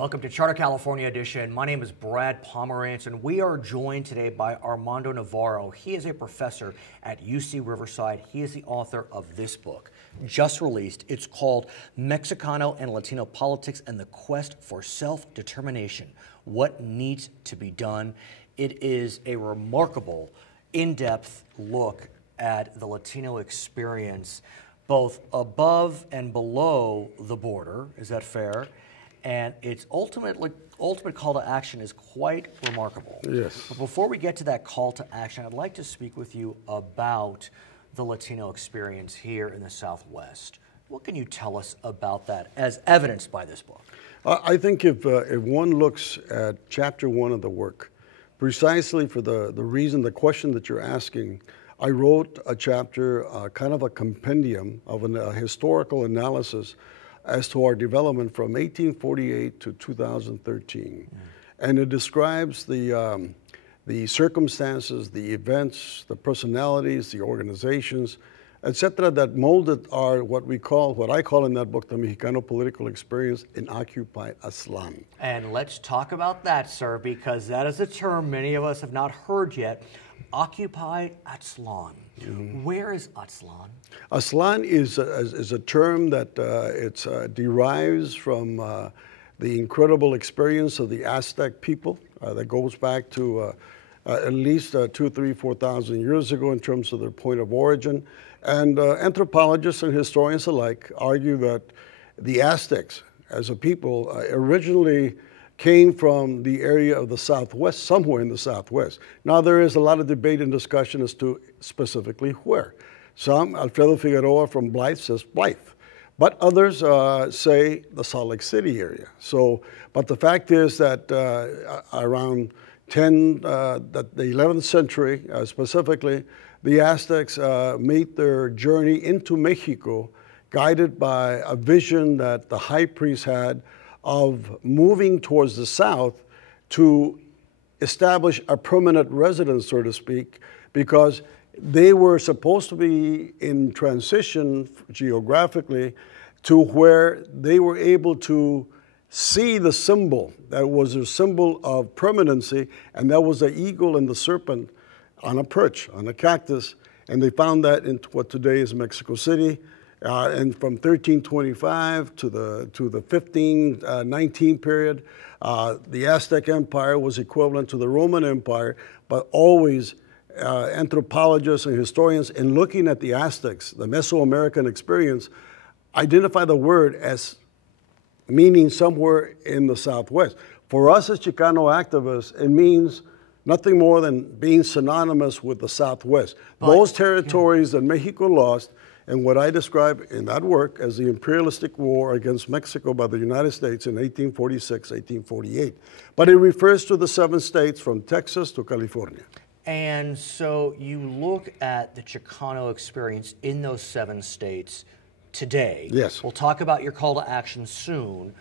Welcome to Charter California Edition. My name is Brad Pomerance, and we are joined today by Armando Navarro. He is a professor at UC Riverside. He is the author of this book, just released. It's called Mexicano and Latino Politics and the Quest for Self-Determination: What Needs to Be Done. It is a remarkable, in-depth look at the Latino experience, both above and below the border. Is that fair? And its ultimate call to action is quite remarkable. Yes. But before we get to that call to action, I'd like to speak with you about the Latino experience here in the Southwest. What can you tell us about that as evidenced by this book? I think if one looks at chapter 1 of the work, precisely for the reason, the question that you're asking, I wrote a chapter, kind of a compendium of a historical analysis as to our development from 1848 to 2013. And it describes the circumstances, the events, the personalities, the organizations, etc., that molded our, what I call in that book, the Mexicano political experience in occupied Aztlán. And let's talk about that, sir, because that is a term many of us have not heard yet. Occupied Aztlán. Where is Aztlán? Aztlán is a term that derives from the incredible experience of the Aztec people that goes back to at least 2,000, 3,000, 4,000 years ago in terms of their point of origin. And anthropologists and historians alike argue that the Aztecs as a people originally came from the area of the Southwest, somewhere in the Southwest. Now there is a lot of debate and discussion as to specifically where. Some, Alfredo Figueroa from Blythe says Blythe, but others say the Salt Lake City area. So, but the fact is that around the 11th century specifically, the Aztecs made their journey into Mexico guided by a vision that the high priest had of moving towards the south to establish a permanent residence, so to speak, because they were supposed to be in transition geographically to where they were able to see the symbol that was a symbol of permanency, and that was the eagle and the serpent on a perch, on a cactus, and they found that in what today is Mexico City. And from 1325 to the 1519 period, the Aztec Empire was equivalent to the Roman Empire, but always anthropologists and historians, in looking at the Aztecs, the Mesoamerican experience, identify the word as meaning somewhere in the Southwest. For us as Chicano activists, it means nothing more than being synonymous with the Southwest. Those territories that Mexico lost, and what I describe in that work as the imperialistic war against Mexico by the United States in 1846, 1848. But it refers to the 7 states from Texas to California. And so you look at the Chicano experience in those 7 states today. Yes. We'll talk about your call to action soon,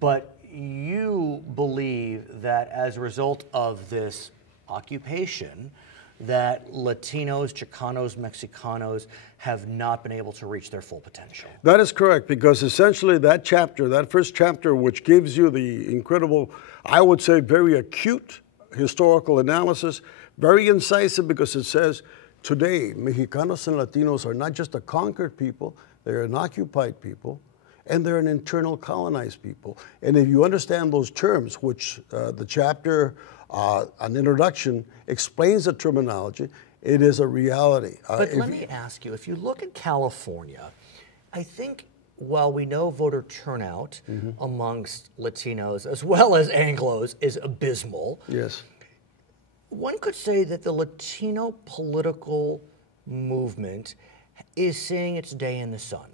but you believe that as a result of this occupation, that Latinos, Chicanos, Mexicanos have not been able to reach their full potential. That is correct, because essentially that chapter, that first chapter, which gives you the incredible, I would say very acute historical analysis, very incisive, because it says today Mexicanos and Latinos are not just a conquered people, they're an occupied people, and they're an internal colonized people. And if you understand those terms, which the chapter, an introduction, explains the terminology, it is a reality. But let me ask you, if you look at California, I think while we know voter turnout amongst Latinos as well as Anglos is abysmal, yes, one could say that the Latino political movement is seeing its day in the sun.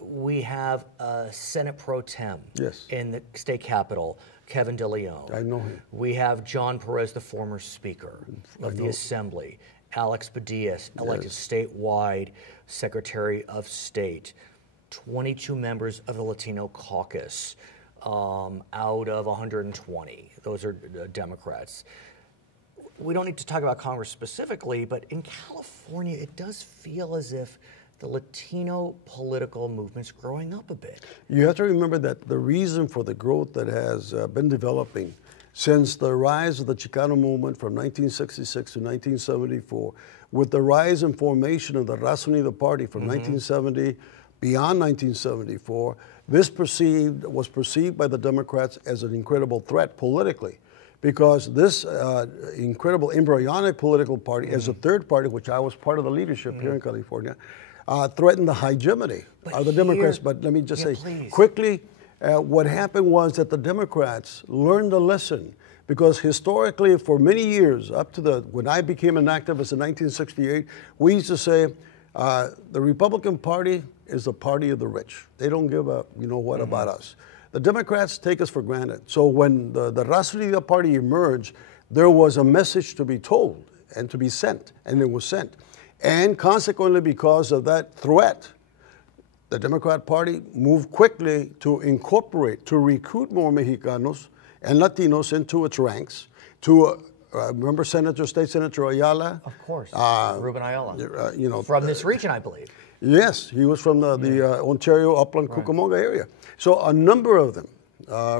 We have a Senate pro tem in the state capitol, Kevin De Leon. I know him. We have John Perez, the former Speaker of the Assembly. Alex Padilla, elected statewide Secretary of State. 22 members of the Latino caucus out of 120. Those are Democrats. We don't need to talk about Congress specifically, but in California, it does feel as if the Latino political movement's growing up a bit. You have to remember that the reason for the growth that has been developing since the rise of the Chicano movement from 1966 to 1974, with the rise and formation of the Raza Unida Party from 1970 beyond 1974, this was perceived by the Democrats as an incredible threat politically, because this incredible embryonic political party, as a third party, which I was part of the leadership here in California, threatened the hegemony of the Democrats. But let me just say quickly, what happened was that the Democrats learned a lesson, because historically for many years, up to when I became an activist in 1968, we used to say the Republican Party is the party of the rich. They don't give a what about us. The Democrats take us for granted. So when the Raza Unida Party emerged, there was a message to be told and to be sent, and it was sent. And consequently, because of that threat, the Democrat Party moved quickly to incorporate, to recruit more Mexicanos and Latinos into its ranks, to remember State Senator Ayala? Of course, Ruben Ayala. From this region, I believe. Yes, he was from the Ontario, Upland, Cucamonga area. So a number of them,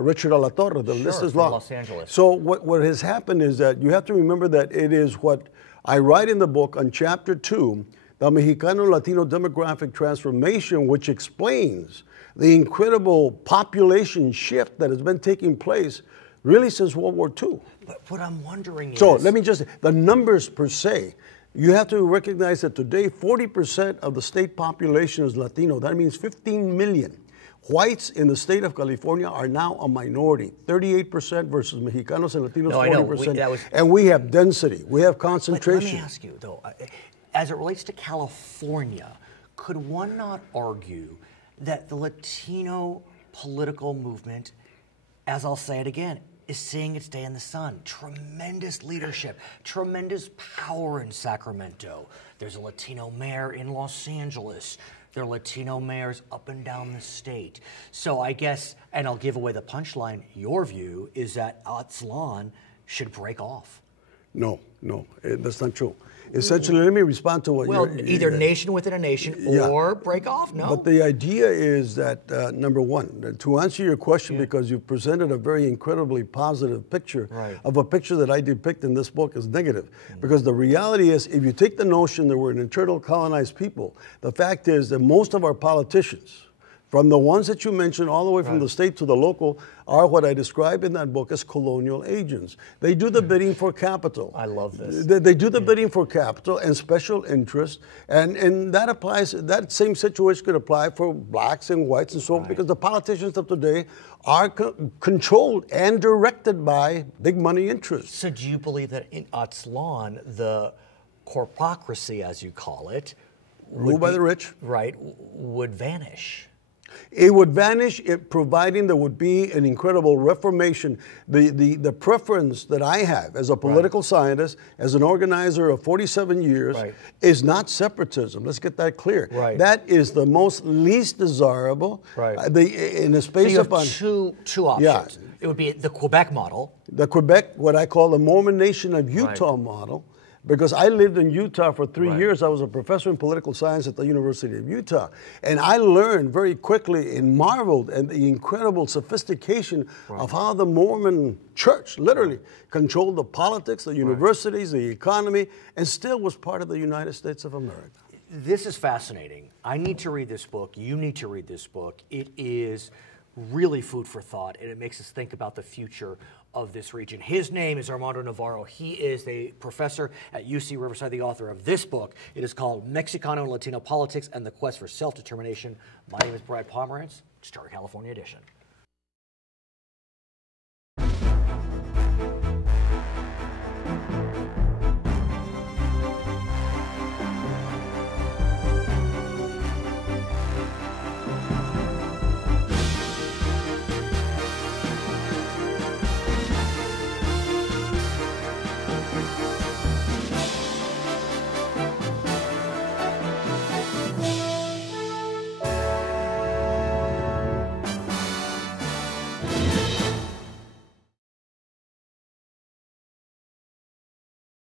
Richard Alatorre, the list is long. Los Angeles. So what has happened is that you have to remember that it is what I write in the book on chapter 2, the Mexicano-Latino demographic transformation, which explains the incredible population shift that has been taking place really since World War II. But what I'm wondering is... So let me just, the numbers per se, you have to recognize that today 40% of the state population is Latino. That means 15 million. Whites in the state of California are now a minority, 38% versus Mexicanos and Latinos, 40%. And we have density, we have concentration. But let me ask you, though, as it relates to California, could one not argue that the Latino political movement, as I'll say it again, is seeing its day in the sun? Tremendous leadership, tremendous power in Sacramento. There's a Latino mayor in Los Angeles. There are Latino mayors up and down the state. So I guess, and I'll give away the punchline, your view is that Aztlan should break off. No, that's not true. Essentially, let me respond to what you're... Well, either nation within a nation or break off, no? But the idea is that, number one, to answer your question, because you presented a very incredibly positive picture of a picture that I depict in this book is negative. Because the reality is, if you take the notion that we're an internal colonized people, the fact is that most of our politicians, from the ones that you mentioned all the way from the state to the local, are what I describe in that book as colonial agents. They do the bidding for capital. I love this. They do the bidding for capital and special interest, and that applies, that same situation could apply for blacks and whites and so on, because the politicians of today are controlled and directed by big money interests. So do you believe that in Aztlan, the corpocracy, as you call it, ruled by the rich, would vanish? It would vanish, providing there would be an incredible reformation. The preference that I have as a political scientist, as an organizer of 47 years, is not separatism. Let's get that clear. That is the most least desirable. In a space of... So you have two options. It would be the Quebec model. The Quebec, what I call the Mormon Nation of Utah model. Because I lived in Utah for 3 years. I was a professor in political science at the University of Utah. And I learned very quickly and marveled at the incredible sophistication of how the Mormon church literally controlled the politics, the universities, the economy, and still was part of the United States of America. This is fascinating. I need to read this book. You need to read this book. It is really food for thought, and it makes us think about the future of this region. His name is Armando Navarro. He is a professor at UC Riverside, the author of this book. It is called Mexicano and Latino Politics and the Quest for Self-Determination. My name is Brad Pomerance, Star California Edition.